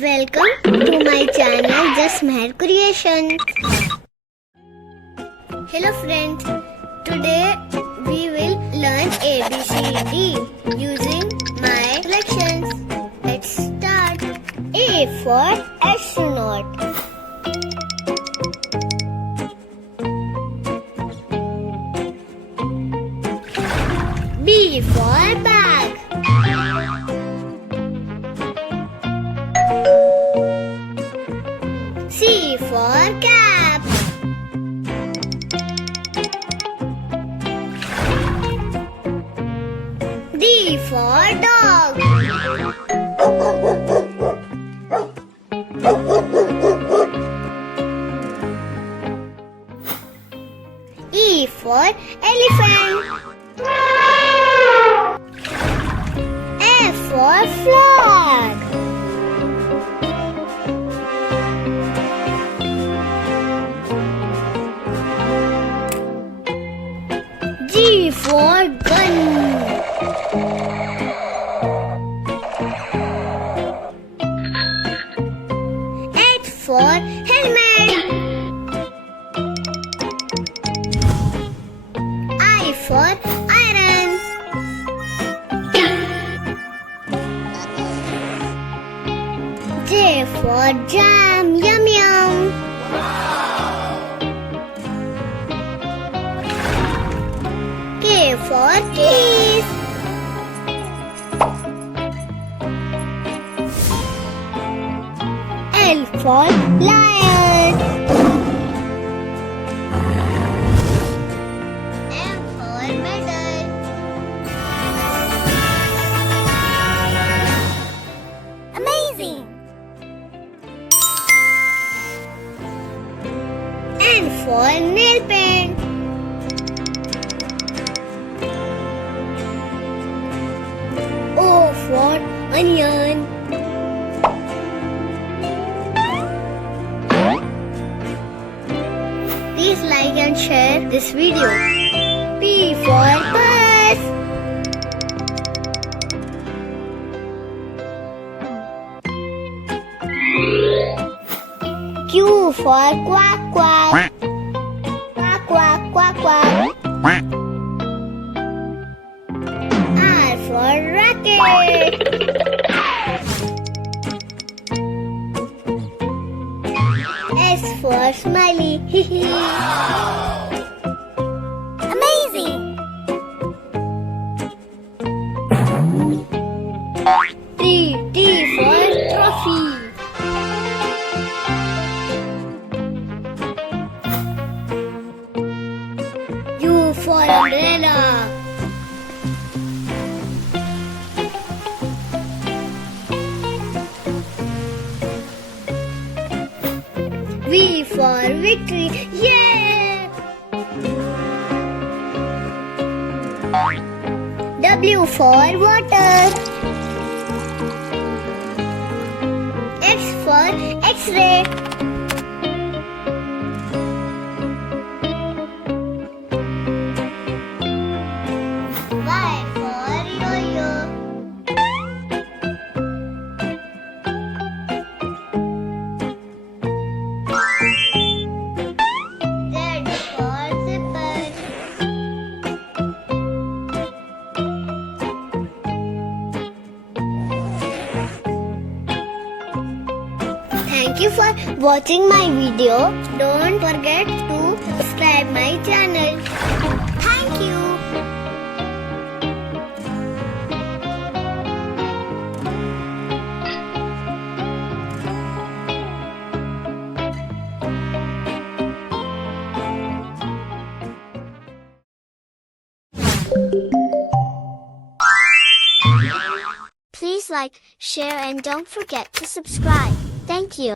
Welcome to my channel Jasmehar Creations. Hello friends, today we will learn ABCD using my collections. Let's start. A for astronaut. B for bag. C for cap. D for dog. E for elephant. F for flag. G for gun. H for helmet. I for iron. J for jam, yum yum. K for keys. L for lion. M for medal. Amazing! N for nail paint. O for onion. Please like and share this video. P for bus. Q for quack quack. Quack quack quack quack. R for rocket. S for smiley. Amazing! T for trophy. U for umbrella. V for victory. Yeah! W for water. X for X-ray. Y for yo-yo. Z for zipper. Thank you for watching my video. Don't forget to subscribe my channel. Thank you. Please like, share and don't forget to subscribe. Thank you.